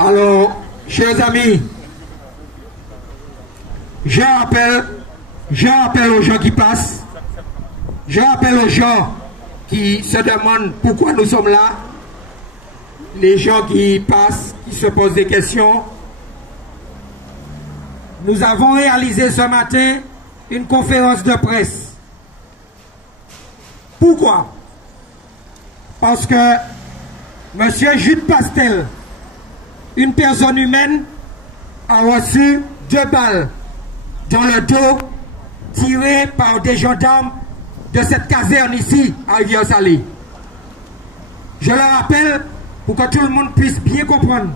Alors, chers amis, je rappelle aux gens qui passent, je rappelle aux gens qui se demandent pourquoi nous sommes là, les gens qui passent, qui se posent des questions. Nous avons réalisé ce matin une conférence de presse. Pourquoi? Parce que M. Jude Pastel, une personne humaine, a reçu 2 balles dans le dos tirées par des gendarmes de cette caserne ici, à Rivière-Salée. Je le rappelle pour que tout le monde puisse bien comprendre.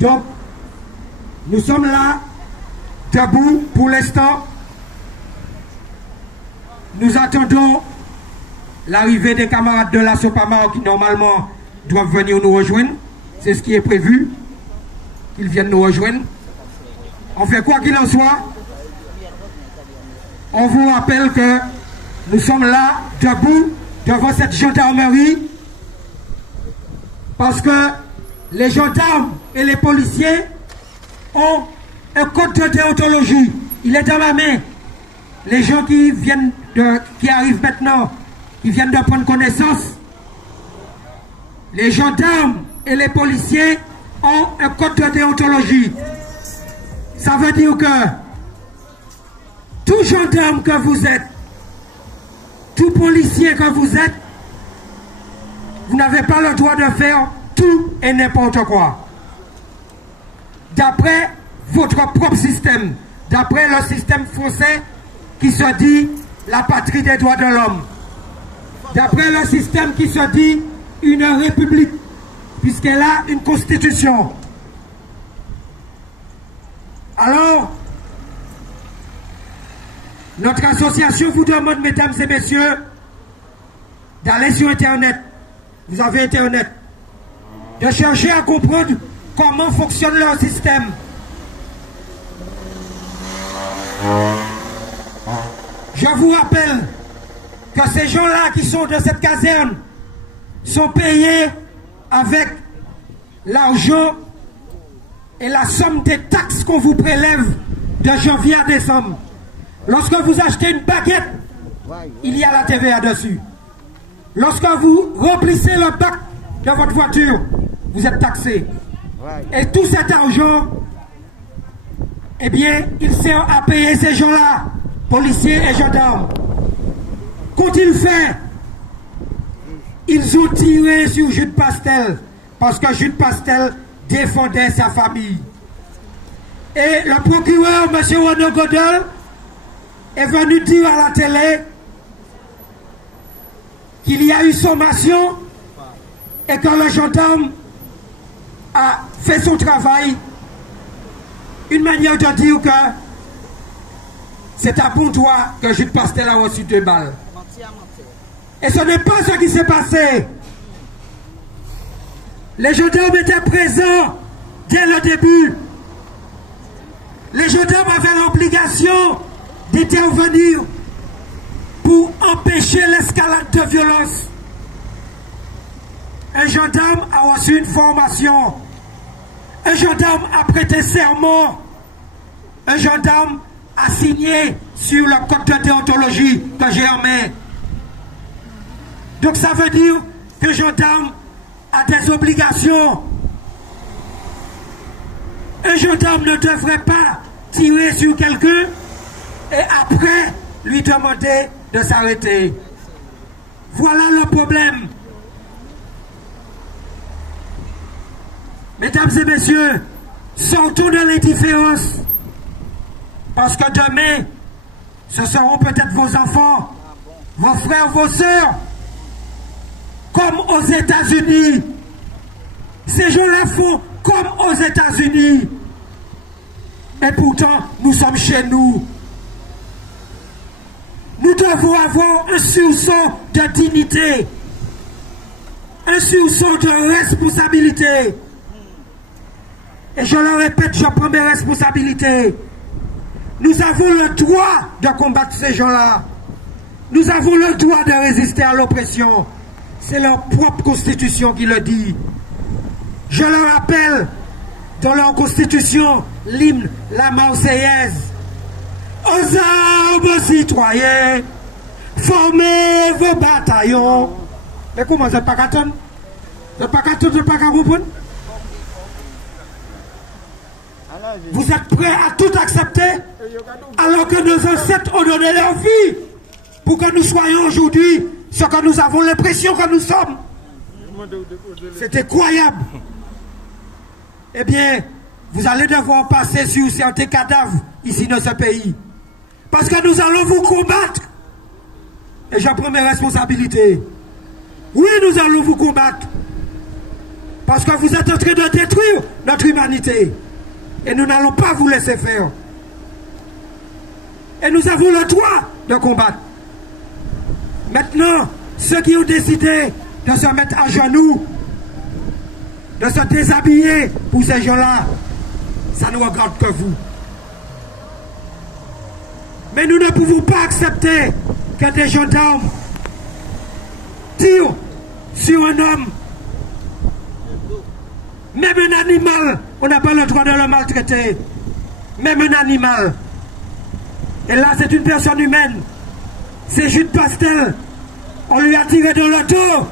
Donc, nous sommes là, debout pour l'instant. Nous attendons l'arrivée des camarades de la Sopamao qui normalement doivent venir nous rejoindre. C'est ce qui est prévu, qu'ils viennent nous rejoindre. On fait quoi qu'il en soit. On vous rappelle que nous sommes là, debout, devant cette gendarmerie, parce que les gendarmes et les policiers ont un code de déontologie. Il est dans ma main. Les gens qui arrivent maintenant, qui viennent de prendre connaissance, les gendarmes et les policiers ont un code de déontologie. Ça veut dire que tout gendarme que vous êtes, tout policier que vous êtes, vous n'avez pas le droit de faire tout et n'importe quoi. D'après votre propre système, d'après le système français qui se dit la patrie des droits de l'homme, d'après le système qui se dit une république, puisqu'elle a une constitution. Alors, notre association vous demande, mesdames et messieurs, d'aller sur Internet. Vous avez Internet. De chercher à comprendre comment fonctionne leur système. Je vous rappelle que ces gens-là qui sont de cette caserne sont payés avec l'argent et la somme des taxes qu'on vous prélève de janvier à décembre. Lorsque vous achetez une baguette, il y a la TVA dessus. Lorsque vous remplissez le bac de votre voiture, vous êtes taxé. Et tout cet argent, eh bien, il sert à payer ces gens-là, policiers et gendarmes. Qu'ont-ils fait? Ils ont tiré sur Jude Pastel, parce que Jude Pastel défendait sa famille. Et le procureur, M. Renaud Godel, est venu dire à la télé qu'il y a eu sommation et que le gendarme a fait son travail. Une manière de dire que c'est à bon droit que Jude Pastel a reçu 2 balles. Et ce n'est pas ce qui s'est passé. Les gendarmes étaient présents dès le début. Les gendarmes avaient l'obligation d'intervenir pour empêcher l'escalade de violence. Un gendarme a reçu une formation. Un gendarme a prêté serment. Un gendarme a signé sur le code de déontologie que j'ai en main. Donc ça veut dire que le gendarme a des obligations. Un gendarme ne devrait pas tirer sur quelqu'un et après lui demander de s'arrêter. Voilà le problème. Mesdames et messieurs, sortons de l'indifférence. Parce que demain, ce seront peut-être vos enfants, vos frères, vos sœurs, comme aux États-Unis. Ces gens-là font comme aux États-Unis. Et pourtant, nous sommes chez nous. Nous devons avoir un sursaut de dignité, un sursaut de responsabilité. Et je le répète, je prends mes responsabilités. Nous avons le droit de combattre ces gens-là. Nous avons le droit de résister à l'oppression. C'est leur propre constitution qui le dit. Je leur rappelle, dans leur constitution, l'hymne, la Marseillaise. Aux armes citoyens, formez vos bataillons. Mais comment vous n'êtes pas qu'à attendre? Vous n'êtes pas qu'à attendre, vous n'êtes pas qu'à comprendre? Vous êtes prêts à tout accepter alors que nos ancêtres ont donné leur vie pour que nous soyons aujourd'hui ce que nous avons l'impression que nous sommes. C'est incroyable. Eh bien, vous allez devoir passer sur certains cadavres ici dans ce pays. Parce que nous allons vous combattre. Et j'en prends mes responsabilités. Oui, nous allons vous combattre. Parce que vous êtes en train de détruire notre humanité. Et nous n'allons pas vous laisser faire. Et nous avons le droit de combattre. Maintenant, ceux qui ont décidé de se mettre à genoux, de se déshabiller pour ces gens-là, ça ne regarde que vous. Mais nous ne pouvons pas accepter que des gendarmes tirent sur un homme. Même un animal, on n'a pas le droit de le maltraiter. Même un animal. Et là, c'est une personne humaine. C'est Jude Pastel. On lui a tiré dans le dos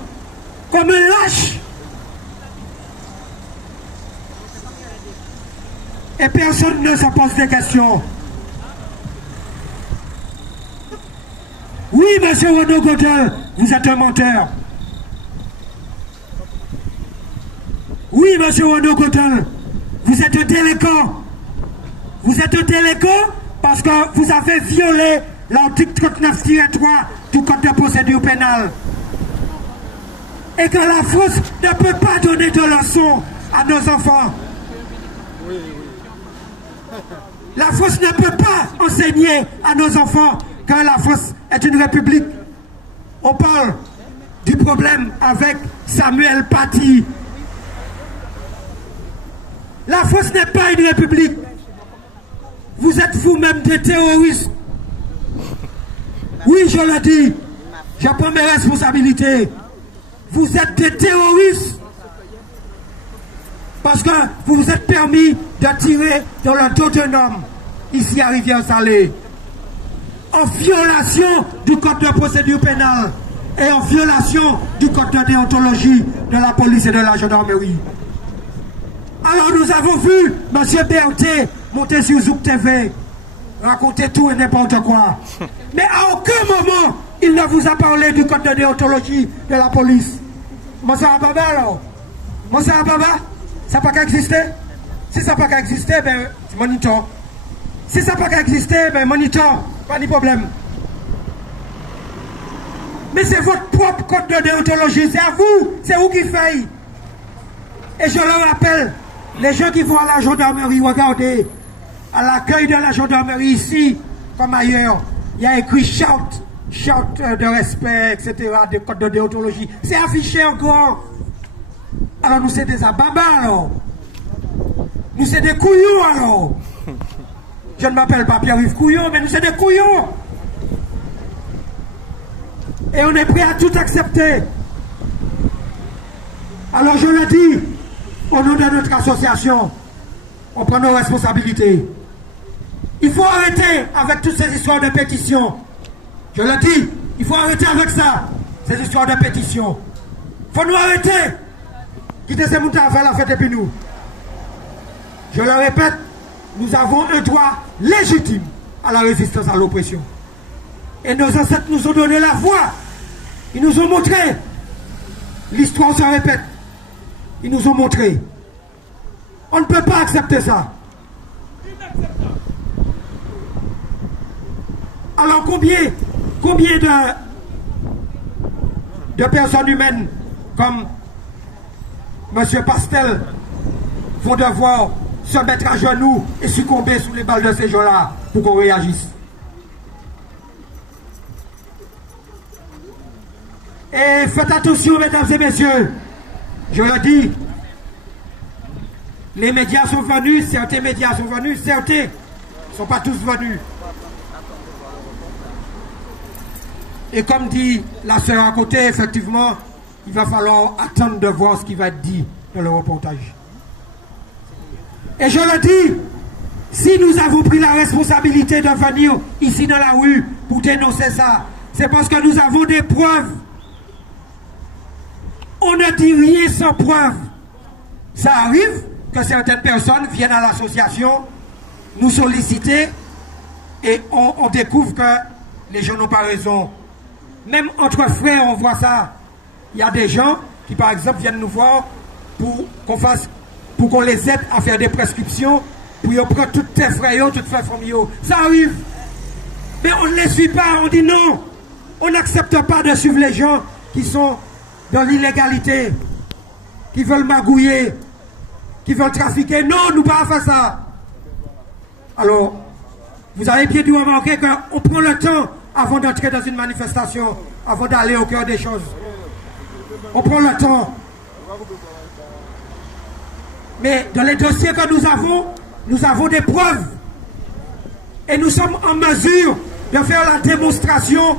comme un lâche. Et personne ne se pose des questions. Oui, monsieur Renaud Godel, vous êtes un menteur. Oui, monsieur Renaud Godel, vous êtes un délinquant. Vous êtes un délinquant parce que vous avez violé l'article 39-3 du Code de procédure pénale. Et que la France ne peut pas donner de leçons à nos enfants. La France ne peut pas enseigner à nos enfants que la France est une république. On parle du problème avec Samuel Paty. La France n'est pas une république. Vous êtes vous-même des terroristes. Oui, je le dis. Je prends mes responsabilités. Vous êtes des terroristes. Parce que vous vous êtes permis de tirer dans le dos d'un homme, ici à Rivière-Salée, en violation du code de procédure pénale et en violation du code de déontologie de la police et de la gendarmerie. Alors nous avons vu M. Berthet monter sur Zouk TV, raconter tout et n'importe quoi. Mais à aucun moment, il ne vous a parlé du code de déontologie de la police. Monsieur Ababa alors? Monsieur Ababa? Ça n'a pas qu'à exister? Si ça n'a pas qu'à exister, ben, monitor. Si ça n'a pas qu'à exister, ben, monitor. Pas de problème. Mais c'est votre propre code de déontologie. C'est à vous. C'est vous qui faites. Et je le rappelle, les gens qui vont à la gendarmerie, regardez, à l'accueil de la gendarmerie ici, comme ailleurs, il y a écrit shout de respect, etc., de code de déontologie. C'est affiché encore. Alors nous c'est des ababas alors. Nous c'est des couillons alors. Je ne m'appelle pas Pierre-Yves Couillon, mais nous c'est des couillons. Et on est prêt à tout accepter. Alors je le dis, au nom de notre association, on prend nos responsabilités. Il faut arrêter avec toutes ces histoires de pétitions. Je le dis, il faut arrêter avec ça, ces histoires de pétitions. Il faut nous arrêter. Quittez ces moutons à faire la fête et puis nous. Je le répète, nous avons un droit légitime à la résistance à l'oppression. Et nos ancêtres nous ont donné la voie. Ils nous ont montré. L'histoire se répète. Ils nous ont montré. On ne peut pas accepter ça. Alors combien de personnes humaines comme M. Pastel vont devoir se mettre à genoux et succomber sous les balles de ces gens-là pour qu'on réagisse? Et faites attention, mesdames et messieurs, je le dis, les médias sont venus, certains médias sont venus, certains ne sont pas tous venus. Et comme dit la sœur à côté, effectivement, il va falloir attendre de voir ce qui va être dit dans le reportage. Et je le dis, si nous avons pris la responsabilité de venir ici dans la rue pour dénoncer ça, c'est parce que nous avons des preuves. On ne dit rien sans preuve. Ça arrive que certaines personnes viennent à l'association nous solliciter et on découvre que les gens n'ont pas raison. Même entre frères, on voit ça. Il y a des gens qui, par exemple, viennent nous voir pour qu'on les aide à faire des prescriptions, pour qu'ils prennent toutes tes frères, toutes tes familles. Ça arrive. Mais on ne les suit pas, on dit non. On n'accepte pas de suivre les gens qui sont dans l'illégalité, qui veulent magouiller, qui veulent trafiquer. Non, nous ne pouvons pas faire ça. Alors, vous avez bien dû remarquer qu'on prend le temps avant d'entrer dans une manifestation, avant d'aller au cœur des choses. On prend le temps. Mais dans les dossiers que nous avons des preuves. Et nous sommes en mesure de faire la démonstration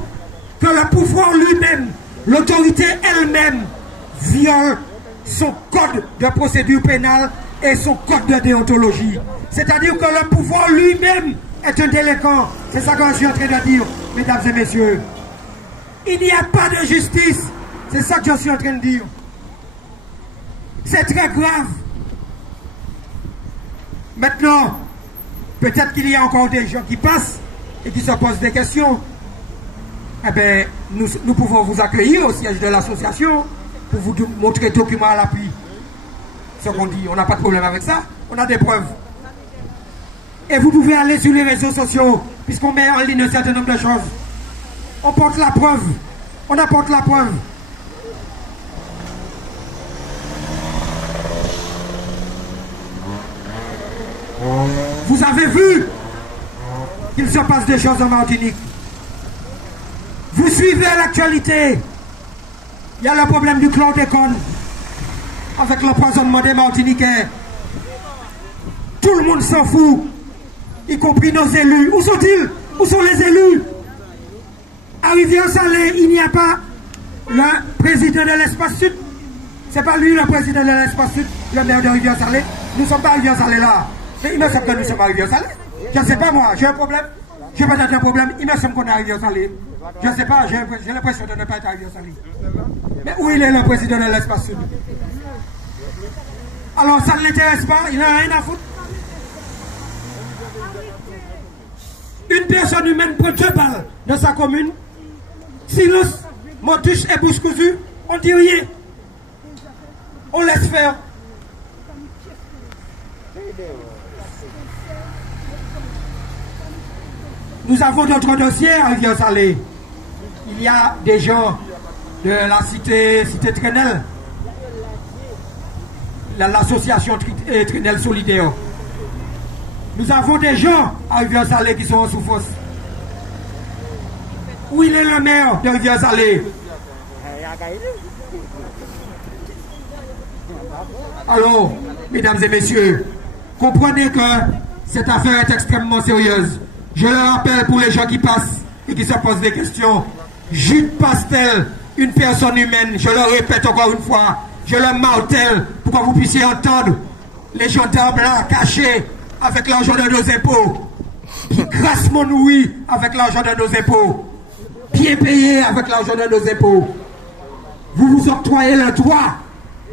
que le pouvoir lui-même, l'autorité elle-même, viole son code de procédure pénale et son code de déontologie. C'est-à-dire que le pouvoir lui-même est un délinquant. C'est ça que je suis en train de dire, mesdames et messieurs. Il n'y a pas de justice. C'est ça que je suis en train de dire. C'est très grave. Maintenant, peut-être qu'il y a encore des gens qui passent et qui se posent des questions. Eh bien, nous pouvons vous accueillir au siège de l'association pour vous montrer documents à l'appui. Ce qu'on dit, on n'a pas de problème avec ça. On a des preuves. Et vous pouvez aller sur les réseaux sociaux, puisqu'on met en ligne un certain nombre de choses. On porte la preuve. On apporte la preuve. Vous avez vu qu'il se passe des choses en Martinique. Vous suivez l'actualité. Il y a le problème du chlordécone avec l'empoisonnement des Martiniquais. Tout le monde s'en fout, y compris nos élus. Où sont-ils? Où sont les élus? À Rivière-Salée, il n'y a pas le président de l'Espace Sud. C'est pas lui le président de l'Espace Sud, le maire de Rivière-Salée. Nous ne sommes pas à Rivière-Salée là. Mais il me semble que nous sommes à Rivière-Salée. Je ne sais pas moi, j'ai un problème. J'ai peut-être un problème. Il me semble qu'on est à Rivière-Salée. Je ne sais pas, j'ai l'impression de ne pas être à Rivière-Salée. Mais où il est le président de l'Espace Sud? Alors ça ne l'intéresse pas, il n'a rien à foutre. Une personne humaine prend 2 balles dans sa commune. Silence, motus et bouche cousue, on ne dit rien. On laisse faire. Nous avons d'autres dossiers à Rivière-Salée. Il y a des gens de la cité Trenel, l'association Trenel Solidaire. Nous avons des gens à Rivière-Salée qui sont en souffrance. Où il est le maire de Rivière-Salée? Alors, mesdames et messieurs, comprenez que cette affaire est extrêmement sérieuse. Je le rappelle pour les gens qui passent et qui se posent des questions. Jude Pastel, une personne humaine, je le répète encore une fois, je le martèle pour que vous puissiez entendre les gendarmes là cachés avec l'argent de nos impôts, qui grassement nourris avec l'argent de nos impôts, bien payés avec l'argent de nos impôts. Vous vous octroyez le droit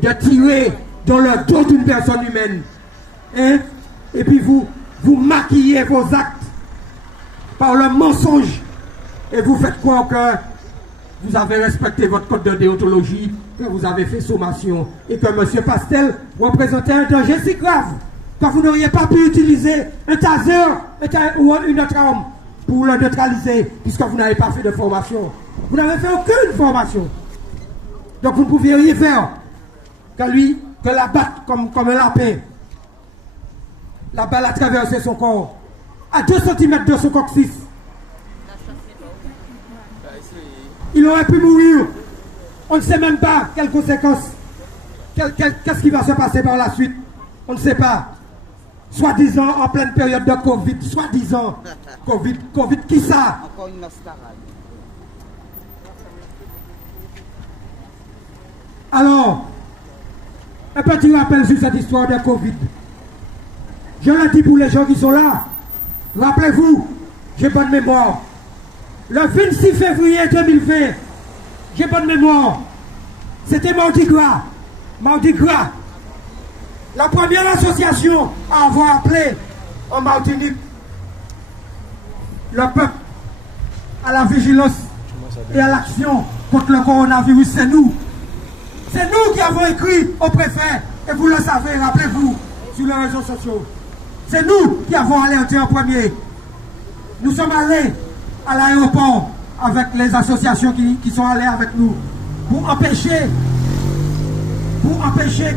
de tirer dans le dos d'une personne humaine. Hein? Et puis vous maquillez vos actes par le mensonge. Et vous faites croire que vous avez respecté votre code de déontologie, que vous avez fait sommation, et que M. Pastel représentait un danger si grave que vous n'auriez pas pu utiliser un taser ou une autre arme pour le neutraliser, puisque vous n'avez pas fait de formation. Vous n'avez fait aucune formation. Donc vous ne pouviez rien faire que la battre comme un lapin. La balle a traversé son corps, à 2 cm de son coccyx. Il aurait pu mourir. On ne sait même pas quelles conséquences. Qu'est-ce qui va se passer par la suite? On ne sait pas. Soi-disant en pleine période de Covid. Soi-disant. Covid qui ça? Encore une mascarade. Alors, un petit rappel sur cette histoire de Covid. Je l'ai dit pour les gens qui sont là. Rappelez-vous, j'ai bonne mémoire. Le 26 février 2020, j'ai bonne mémoire. C'était Mardi Gras. Mardi Gras. La première association à avoir appelé en Martinique le peuple à la vigilance et à l'action contre le coronavirus, c'est nous. C'est nous qui avons écrit au préfet, et vous le savez, rappelez-vous, sur les réseaux sociaux. C'est nous qui avons alerté en premier. Nous sommes allés à l'aéroport avec les associations qui sont allées avec nous pour empêcher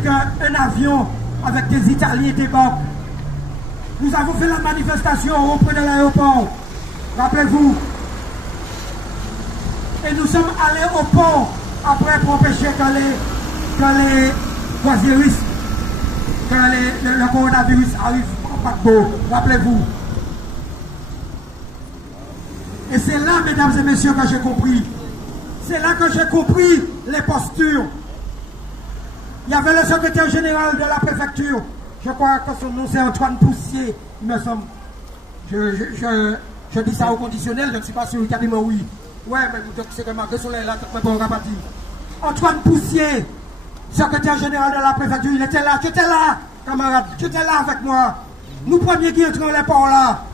qu'un avion avec des Italiens débarque. Nous avons fait la manifestation auprès de l'aéroport. Rappelez-vous. Et nous sommes allés au port après pour empêcher que les croisiéristes, que le coronavirus arrive au paquebot. Rappelez-vous. Et c'est là, mesdames et messieurs, que j'ai compris. C'est là que j'ai compris les postures. Il y avait le secrétaire général de la préfecture. Je crois que son nom c'est Antoine Poussier, il me semble. Je dis ça au conditionnel, je ne suis pas sûr qu'il a dit oui. Ouais, mais c'est remarqué sur les là, bon rapati. Antoine Poussier, secrétaire général de la préfecture, il était là. Tu étais là, camarade, tu étais là avec moi. Nous premiers qui entrons les ports là.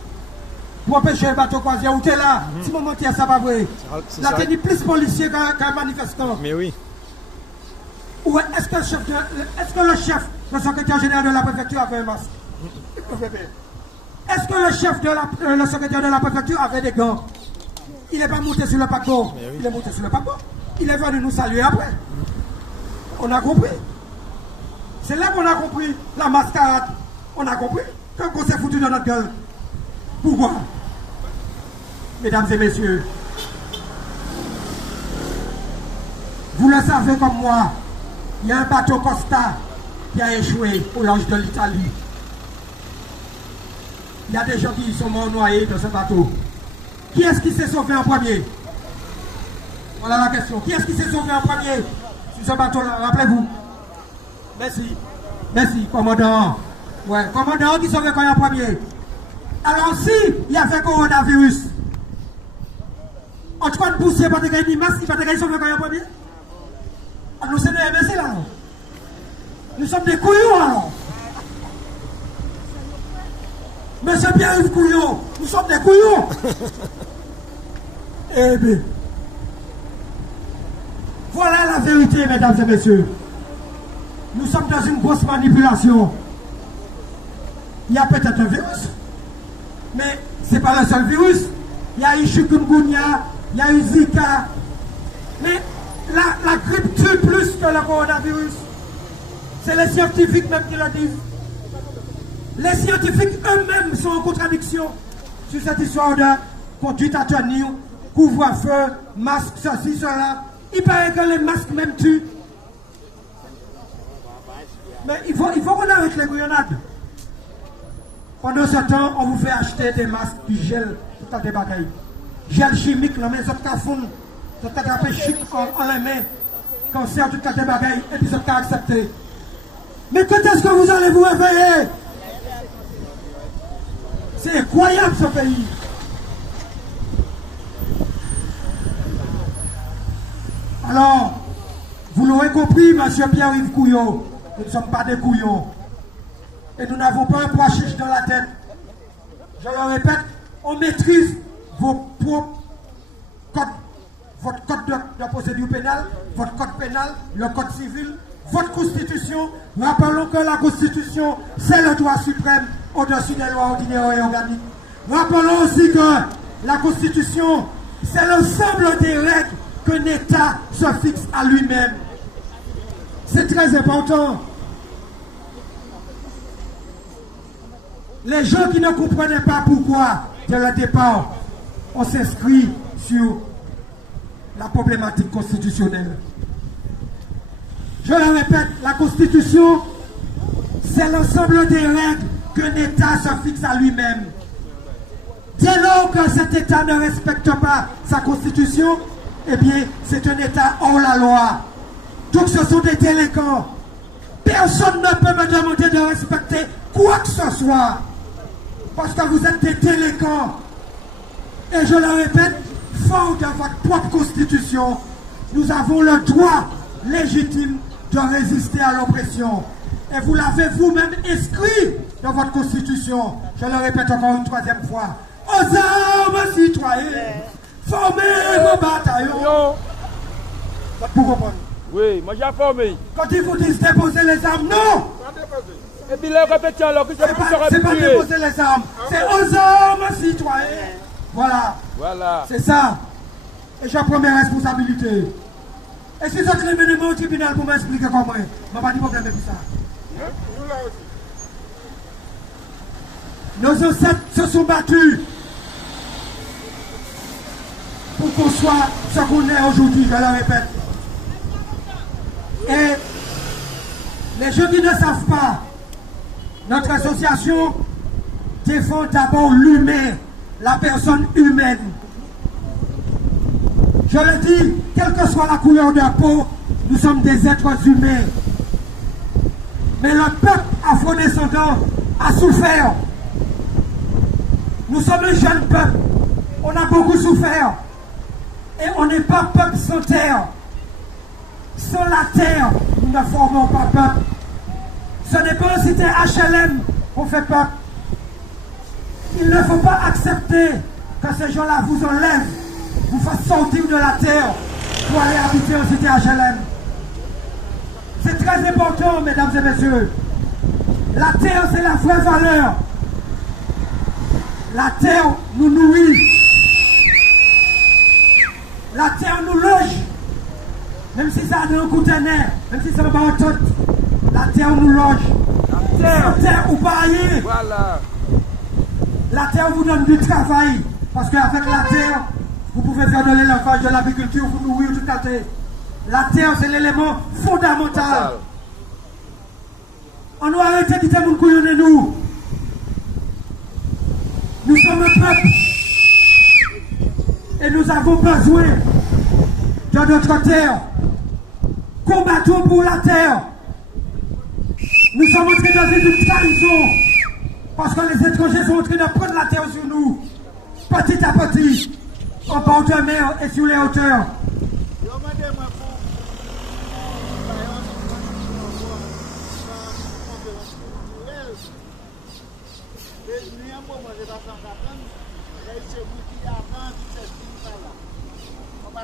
Pour empêcher le bateau croisière, où tu es là. Si mon mentir, ça va vrai. Là, tu es plus policier qu'un manifestant. Mais oui. Ou est-ce que le chef, le secrétaire général de la préfecture avait un masque? Est-ce que le secrétaire de la préfecture avait des gants? Il n'est pas monté sur le paquebot. Oui. Il est monté sur le paquebot. Il est venu nous saluer après. On a compris. C'est là qu'on a compris la mascarade. On a compris qu'on s'est foutu dans notre gueule. Pourquoi? Mesdames et messieurs, vous le savez comme moi, il y a un bateau Costa qui a échoué au large de l'Italie. Il y a des gens qui sont morts noyés dans ce bateau. Qui est-ce qui s'est sauvé en premier? Voilà la question. Qui est-ce qui s'est sauvé en premier sur ce bateau-là? Rappelez-vous. Merci. Merci, commandant. Ouais, commandant qui s'est sauvé en premier. Alors si il y avait coronavirus, Antoine Poussier pas de gagner masse, il va te gagner sauvé en premier. Nous sommes des imbéciles là. Nous sommes des couillons alors. Monsieur Pierre-Yves Couillon, nous sommes des couillons. Eh bien, voilà la vérité, mesdames et messieurs. Nous sommes dans une grosse manipulation. Il y a peut-être un virus, mais ce n'est pas le seul virus. Il y a eu chikungunya, il y a eu Zika. Mais la grippe tue plus que le coronavirus. C'est les scientifiques même qui le disent. Les scientifiques eux-mêmes sont en contradiction sur cette histoire de conduite à tenir, couvre-feu, masque, ceci, cela. Il paraît que les masques même tuent. Mais il faut qu'on arrête les grenades. Pendant ce temps, on vous fait acheter des masques, du gel, tout à des bagailles. Gel chimique, la main, ça te fond, ça te attrape chic en les mains, cancer, tout à des bagailles, et puis ça te accepté. Mais quand est-ce que vous allez vous réveiller? C'est incroyable ce pays. Alors, vous l'aurez compris, monsieur Pierre-Yves Couillon, nous ne sommes pas des couillons. Et nous n'avons pas un pois chiche dans la tête. Je le répète, on maîtrise vos propres codes, votre code de procédure pénale, votre code pénal, le code civil, votre constitution. Rappelons que la constitution, c'est le droit suprême au-dessus des lois ordinaires et organiques. Rappelons aussi que la constitution, c'est l'ensemble des règles qu'un État se fixe à lui-même. C'est très important. Les gens qui ne comprenaient pas pourquoi, dès le départ, on s'inscrit sur la problématique constitutionnelle. Je le répète, la Constitution, c'est l'ensemble des règles qu'un État se fixe à lui-même. Dès lors que cet État ne respecte pas sa Constitution, eh bien, c'est un État hors la loi. Donc ce sont des délinquants. Personne ne peut me demander de respecter quoi que ce soit. Parce que vous êtes des délinquants. Et je le répète, fort de votre propre constitution, nous avons le droit légitime de résister à l'oppression. Et vous l'avez vous-même inscrit dans votre constitution. Je le répète encore une troisième fois. Aux armes citoyens, formez vos bataillons. Vous comprenez? Oui, moi j'ai formé. Quand ils vous disent déposer les armes, non! Et puis là, répétez alors que c'est pas déposer les armes, c'est aux armes citoyens. Voilà. Voilà. C'est ça. Et j'en prends mes responsabilités. Et si je crée au tribunal pour m'expliquer comment, je n'ai pas de problème avec ça. Nos ancêtres se sont battus pour qu'on soit ce qu'on est aujourd'hui, je le répète. Et les gens qui ne savent pas, notre association défend d'abord l'humain, la personne humaine. Je le dis, quelle que soit la couleur de peau, nous sommes des êtres humains. Mais le peuple afro-descendant a souffert. Nous sommes un jeune peuple. On a beaucoup souffert. Et on n'est pas peuple sans terre. Sans la terre, nous ne formons pas peuple. Ce n'est pas en cité HLM qu'on fait peuple. Il ne faut pas accepter que ces gens-là vous enlèvent, vous fassent sortir de la terre pour aller habiter en cité HLM. C'est très important, mesdames et messieurs. La terre, c'est la vraie valeur. La terre nous nourrit. La terre nous loge. Même si ça a un coup de nerf, même si ça va pas en tout, la terre nous loge. La terre ou pas ailleurs. Voilà. La terre vous donne du travail. Parce qu'avec la terre, vous pouvez faire de l'élevage, de l'agriculture, vous nourrir tout à fait. La terre, c'est l'élément fondamental. On doit arrêter de dire que nous. Nous sommes un peuple. Et nous avons besoin de notre terre. Combattons pour la terre. Nous sommes en train de vivre une trahison. Parce que les étrangers sont en train de prendre la terre sur nous. Petit à petit. En bord de mer et sur les hauteurs. On va